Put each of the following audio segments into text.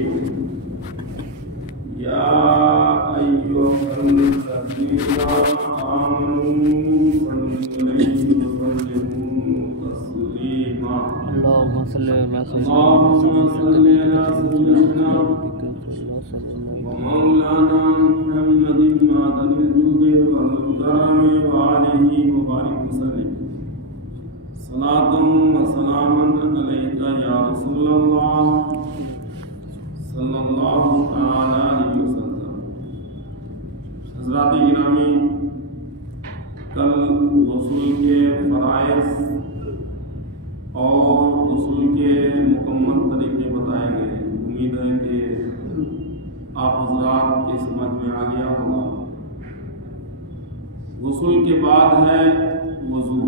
الرجيم يا أيها الذين آمنوا صلوا عليه وسلموا تسليما اللهم صل على سيدنا ومولانا محمد معدن الجود والكرم وعليه وبارك وسلم صلاة وسلاما عليك يا رسول الله صلی اللہ تعالی علیہ وسلم۔ حضرات گرامی، کل غسل کے فرائض اور غسل کے مکمل طریقے بتائے گئے۔ امید ہے کہ آپ حضرات کے سمجھ میں آ گیا ہوگا۔ غسل کے بعد ہے وضو۔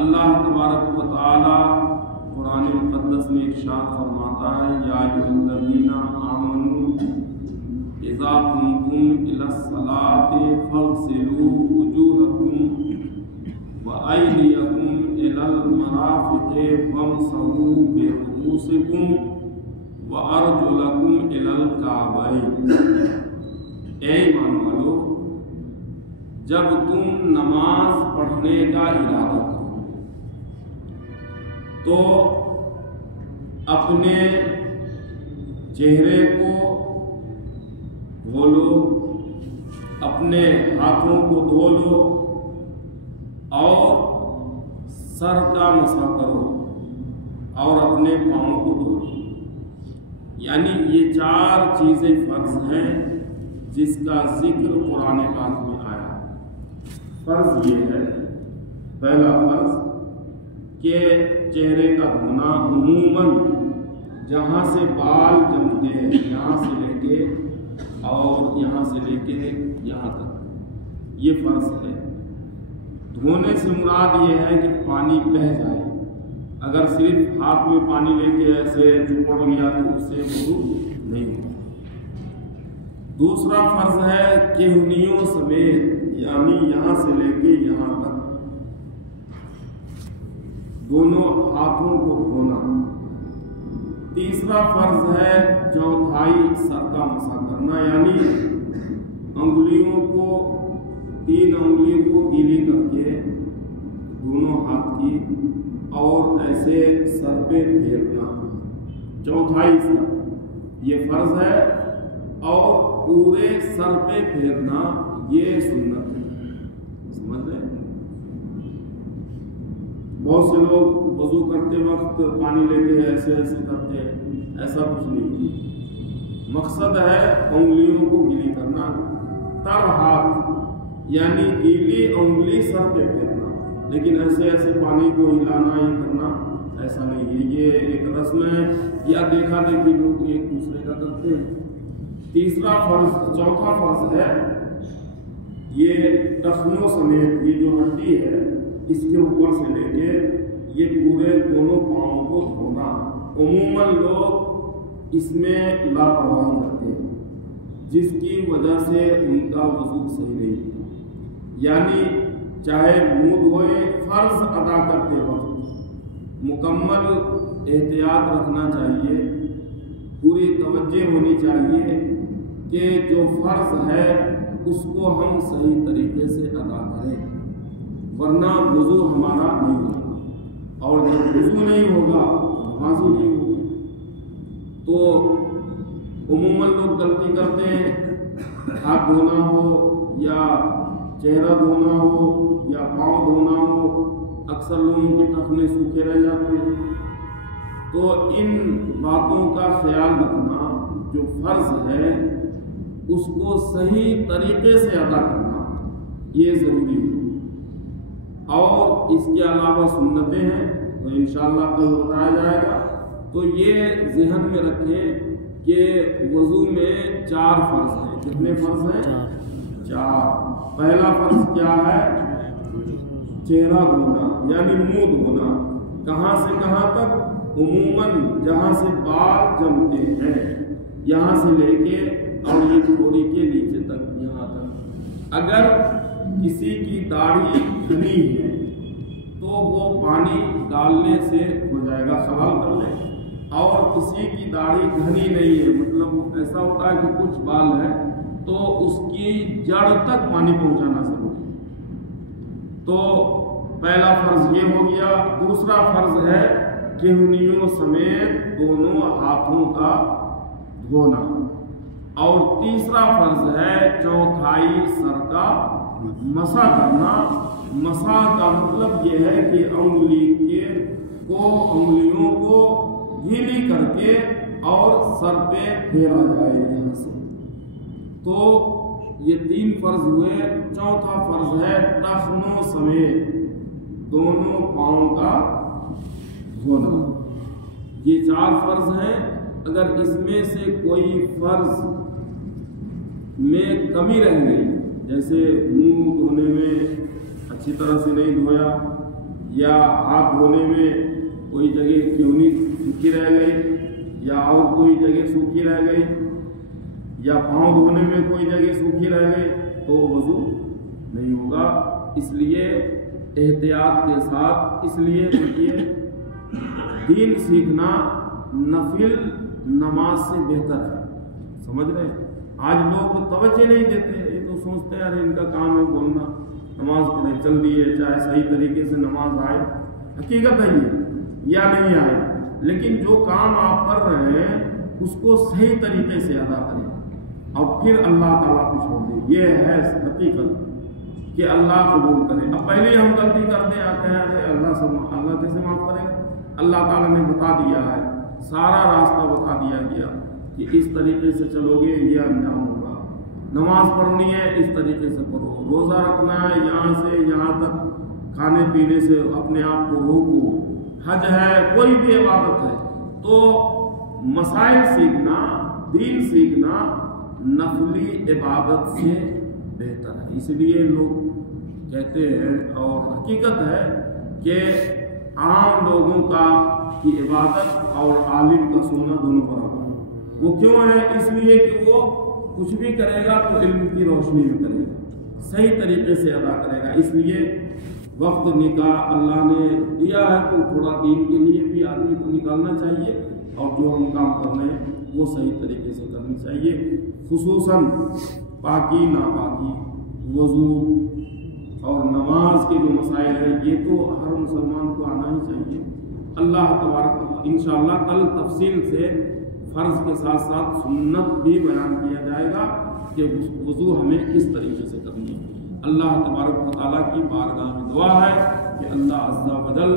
اللہ تبارک و تعالی قرآن مقدس میں ارشاد فرماتا ہے یا ایھا الذین آمنوا اذا قمتم الی الصلاۃ فاغسلوا وجوہکم وایدیکم الی المرافق وامسحوا برؤوسکم وارجلکم الی الکعبین۔ اے ایمان والو، جب تم نماز پڑھنے کا ارادہ کرو تو اپنے چہرے کو دھو لو، اپنے ہاتھوں کو دھو لو اور سر کا مسح کرو اور اپنے پاؤں کو دھو لو۔ یعنی یہ 4 چیزیں فرض ہیں جس کا ذکر قرآن پاک میں آیا۔ فرض یہ ہے، پہلا فرض کہ چہرے کا دھونا عموماً جہاں سے بال جمتے ہیں، یہاں سے لے کے اور یہاں سے لے کے یہاں تک، یہ فرض ہے۔ دھونے سے مراد یہ ہے کہ پانی بہہ جائے۔ اگر صرف ہاتھ میں پانی لے کے ایسے چپڑ لیا تو اس سے وضو نہیں ہوتا۔ دوسرا فرض ہے کہنیوں سمیت، یعنی یہاں سے لے کے یہاں تک دونوں ہاتھوں کو دھونا۔ تیسرا فرض ہے چوتھائی سر کا مسح کرنا، یعنی انگلیوں کو 3 انگلی کو گیلی کر کے دونوں ہاتھ کی اور ایسے سر پہ پھیرنا، چوتھائی سر، یہ فرض ہے۔ اور پورے سر پہ پھیرنا یہ سنت ہے۔ سمجھ رہے ہیں؟ بہت سے لوگ وضو کرتے وقت پانی لے کے ایسے ایسے کرتے ہیں، ایسا کچھ نہیں۔ مقصد ہے انگلیوں کو گیلی کرنا، تر ہاتھ یعنی گیلی انگلی سر پہ پھیرنا، لیکن ایسے ایسے پانی کو ہلانا یہ کرنا ایسا نہیں ہے۔ یہ ایک رسم ہے یا دیکھا دیکھی لوگ ایک دوسرے کا کرتے ہیں۔ چوتھا فرض ہے یہ ٹخنوں سمیت، یہ جو ہڈی ہے اس کے اوپر سے لے کے یہ پورے دونوں پاؤں کو دھونا۔ عموماً لوگ اس میں لاپرواہی کرتے ہیں جس کی وجہ سے ان کا وضو صحیح نہیں ہوتا۔ یعنی چاہے منہ دھوئیں، فرض ادا کرتے وقت مکمل احتیاط رکھنا چاہیے، پوری توجہ ہونی چاہیے کہ جو فرض ہے اس کو ہم صحیح طریقے سے ادا کریں، ورنہ وضو ہمارا نہیں ہوگا، اور جب وضو نہیں ہوگا نماز ہی نہیں ہوگی۔ تو عموماً لوگ غلطی کرتے ہیں، ہاتھ دھونا ہو یا چہرہ دھونا ہو یا پاؤں دھونا ہو، اکثر لوگوں کے ٹخنے سوکھے رہ جاتے ہیں۔ تو ان باتوں کا خیال رکھنا، جو فرض ہے اس کو صحیح طریقے سے ادا کرنا یہ ضروری ہے۔ اور اس کے علاوہ سنتیں ہیں تو انشاءاللہ کل بتایا جائے گا۔ تو یہ ذہن میں رکھیں کہ وضو میں 4 فرض ہیں۔ کتنے فرض ہیں؟ 4۔ پہلا فرض کیا ہے؟ چہرہ دھونا، یعنی منہ دھونا۔ کہاں سے کہاں تک؟ عموماً جہاں سے بال جمتے ہیں یہاں سے لے کے اور یہ تھوڑی کے نیچے تک، یہاں تک۔ اگر کسی کی داڑھی گھنی ہے تو وہ پانی ڈالنے سے ہو جائے گا، خلال کر لے، اور کسی کی داڑھی گھنی نہیں ہے، مطلب ایسا ہوتا ہے کہ کچھ بال ہے تو اس کی جڑ تک پانی پہنچانا ضروری ہے۔ تو پہلا فرض یہ ہو گیا۔ دوسرا فرض ہے کہنیوں سمیت دونوں ہاتھوں کا دھونا، اور تیسرا فرض ہے چوتھائی سر کا مسح کرنا۔ مسح کا مطلب یہ ہے کہ انگلیوں کو گیلی کر کے اور سر پہ پھیرا جائے یہاں سے۔ تو یہ 3 فرض ہوئے۔ چوتھا فرض ہے ٹخنوں سمیت دونوں پاؤں کا دھونا۔ یہ 4 فرض ہیں۔ اگر اس میں سے کوئی فرض میں کمی رہ گئی، جیسے منہ دھونے میں اچھی طرح سے نہیں دھویا، یا ہاتھ دھونے میں کوئی جگہ کیونی سوکھی رہ گئی، یا اور کوئی جگہ سوکھی رہ گئی، یا پاؤں دھونے میں کوئی جگہ سوکھی رہ گئی، تو وضو نہیں ہوگا۔ اس لیے احتیاط کے ساتھ، اس لیے دیکھیے دین سیکھنا نفل نماز سے بہتر ہے، سمجھ رہے ہیں؟ آج لوگ توجہ نہیں دیتے، یہ تو سوچتے ہیں ارے ان کا کام ہے بولنا، نماز پڑھے چل دیے، چاہے صحیح طریقے سے نماز آئے، حقیقت ہے یہ یا نہیں آئے، لیکن جو کام آپ کر رہے ہیں اس کو صحیح طریقے سے ادا کریں اور پھر اللہ تعالیٰ کو چھوڑ دیں۔ یہ ہے حقیقت کہ اللہ قبول کرے۔ اب پہلے ہم غلطی کرتے آتے ہیں، ارے اللہ کیسے معاف کرے گا؟ اللہ تعالیٰ نے بتا دیا ہے، سارا راستہ بتا دیا گیا کہ اس طریقے سے چلو گے یہ انجام ہوگا۔ نماز پڑھنی ہے اس طریقے سے پڑھو، روزہ رکھنا ہے یہاں سے یہاں تک، کھانے پینے سے اپنے آپ کو روکو، حج ہے، کوئی بھی عبادت ہے۔ تو مسائل سیکھنا، دین سیکھنا نفلی عبادت سے بہتر ہے۔ اس لیے لوگ کہتے ہیں اور حقیقت ہے کہ عام لوگوں کا کی عبادت اور عالم کا سننا دونوں برابر ہے۔ وہ کیوں ہے؟ اس لیے کہ وہ کچھ بھی کرے گا تو علم کی روشنی میں کرے گا، صحیح طریقے سے ادا کرے گا۔ اس لیے وقت نکاح اللہ نے دیا ہے تو تھوڑا دین کے لیے بھی آدمی کو نکالنا چاہیے، اور جو ہم کام کرنے ہیں وہ صحیح طریقے سے کرنی چاہیے، خصوصاً پاکی ناپاکی، وضو اور نماز کے جو مسائل ہیں یہ تو ہر مسلمان کو آنا ہی چاہیے۔ اللہ تبارک انشاءاللہ کل تفصیل سے فرض کے ساتھ ساتھ سنت بھی بیان کیا جائے گا کہ وضو ہمیں کس طریقے سے کرنی ہے۔ اللہ تبارک و تعالیٰ کی بارگاہ میں دعا ہے کہ اللہ عز و جل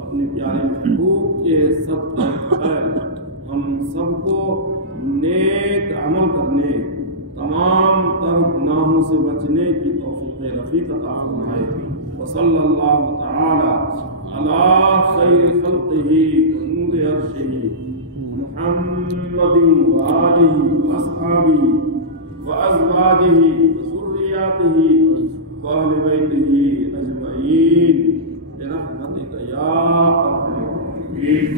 اپنے پیارے محبوب کے صدقہ ہم سب کو نیک عمل کرنے، تمام تر گناہوں سے بچنے کی توفیق رفیق عطا فرمائے۔ وصلی اللہ تعالی علی خیر خلقہ ونور عرشہ محمد وآلہ واصحابہ وازواجہ وذریاتہ واہل بیتہ اجمعین برحمتک یا ارحم الراحمین۔